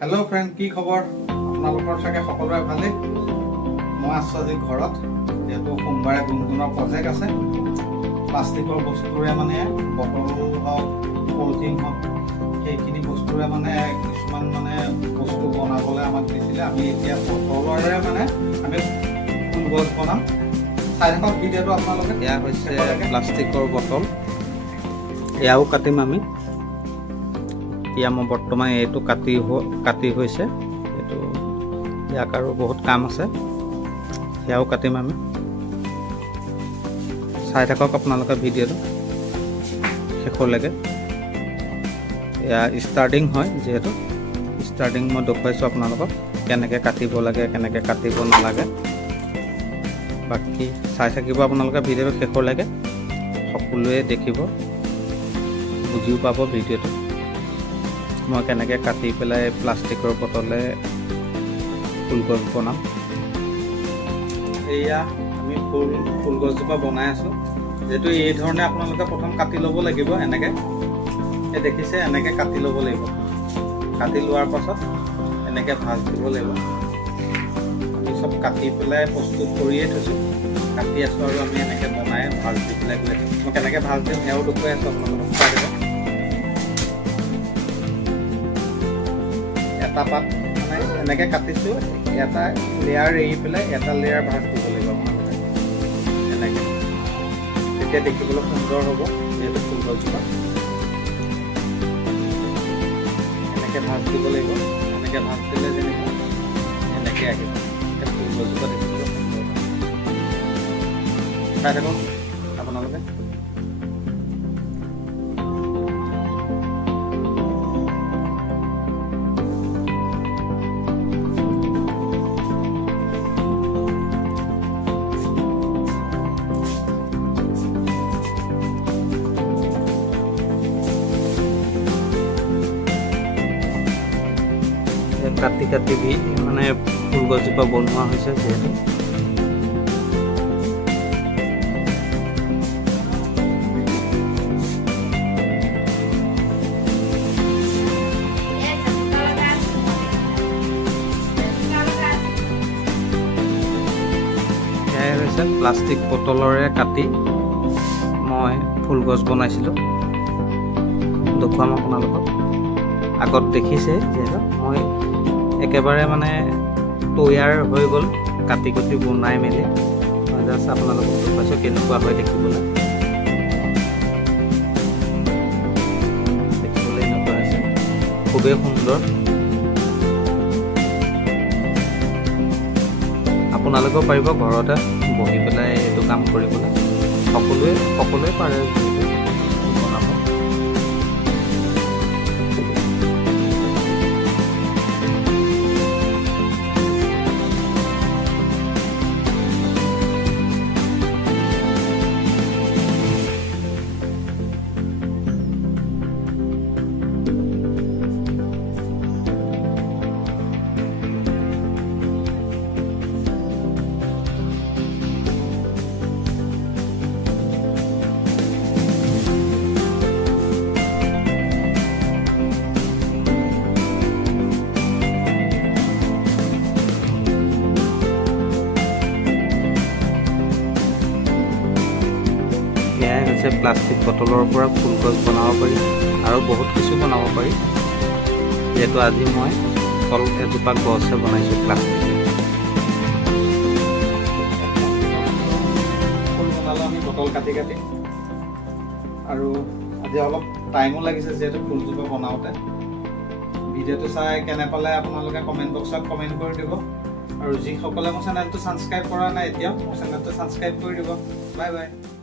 hello friend की खबर আপোনালোকৰ চাগে সকলোৰে ভালে মই আছো আজি ঘৰত যেটো সোমবাৰে গুণগুণৰ প্ৰজেক্ট আছে প্লাষ্টিকৰ বস্তুৰে মানে বটল হওক পলিথিন হওক সেইখিনি বস্তুৰে মানে কিছুমান মানে বস্তু বনাবলৈ আমাক দিছিলে আমি এতিয়া বটলৰে মানে আমি ফুল গছ বনাম চাই থাকক ভিডিঅটো আপোনালোকে এয়া হৈছে প্লাষ্টিকৰ বটল এয়াও কাটিম আমি এতিয়া মই বৰ্তমান এইটো কাটি হৈছে এইটো ইয়াক আৰু বহুত কাম আছে সেয়াও কাটিম আমি চাই থাকক আপোনালোকে ভিডিঅ'টো শেষলৈকে এয়া ষ্টাৰ্টিং হয় যিহেতু ষ্টাৰ্টিং মই দেখুৱাইছোঁ আপোনালোকক কেনেকৈ কাটিব লাগে কেনেকৈ কাটিব নালাগে বাকী চাই থাকিব আপোনালোকে ভিডিঅ'টো শেষলৈকে সকলোৱে দেখিব বুজিও পাব ভিডিঅ'টো মই কেনেকৈ কাটি পেলাই প্লাষ্টিকৰ বটলে ফুলগছ বনাম এয়া আমি ফুলগছজোপা বনাই আছোঁ যিহেতু এই ধৰণে আপোনালোকে প্ৰথম কাটি ল'ব লাগিব এনেকৈ এই দেখিছে এনেকৈ কাটি ল'ব লাগিব কাটি লোৱাৰ পাছত এনেকৈ ভাঁজ দিব লাগিব আমি চব কাটি পেলাই প্ৰস্তুত কৰিয়ে থৈছোঁ কাটি আছোঁ আৰু আমি এনেকৈ বনাই ভাঁজ দি পেলাই গৈ আছোঁ মই কেনেকৈ ভাঁজ দিওঁ সেয়াও দেখুৱাই আছোঁ আপোনালোকক চাই দিব এটা পাত মানে এনেকৈ কাটিছোঁ এটা লেয়াৰ এৰি পেলাই এটা লেয়াৰ ভাঁজ দিব লাগিব আপোনালোকে এনেকৈ তেতিয়া দেখিবলৈ সুন্দৰ হ'ব যিহেতু ফুলগছজোপা এনেকৈ ভাঁজ দিব লাগিব এনেকৈ ভাঁজ দিলে যেনেকৈ এনেকৈ আহিব এতিয়া ফুলগছজোপা দেখিবলৈ সুন্দৰ চাই থাকক আপোনালোকে কাটি কাটি মানে ফুলগছজোপা বনোৱা হৈছে যিহেতু এয়াই হৈছে প্লাষ্টিক বটলৰে কাটি মই ফুলগছ বনাইছিলোঁ দেখুৱাম আপোনালোকক আগত দেখিছে যিহেতু মই একেবাৰে মানে তৈয়াৰ হৈ গ'ল কাটি কুটি বনাই মেলি মই জাষ্ট আপোনালোকক দেখুৱাইছোঁ কেনেকুৱা হয় দেখিবলৈ এনেকুৱা আছে খুবেই সুন্দৰ আপোনালোকেও পাৰিব ঘৰতে বহি পেলাই এইটো কাম কৰিবলৈ সকলোৱে পাৰে বনাব এয়াই হৈছে প্লাষ্টিক বটলৰ পৰা ফুলগছ বনাব পাৰি আৰু বহুত কিছু বনাব পাৰি যিহেতু আজি মই অকল এজোপা গছহে বনাইছোঁ প্লাষ্টিক ফুল বনালোঁ আমি বটল কাটি কাটি আৰু আজি অলপ টাইমো লাগিছে যিহেতু ফুলজোপা বনাওঁতে ভিডিঅ'টো চাই কেনে পালে আপোনালোকে কমেণ্ট বক্সত কমেণ্ট কৰি দিব আৰু যিসকলে মোৰ চেনেলটো ছাবস্ক্ৰাইব কৰা নাই এতিয়াও মোৰ চেনেলটো ছাবস্ক্ৰাইব কৰি দিব বাই বাই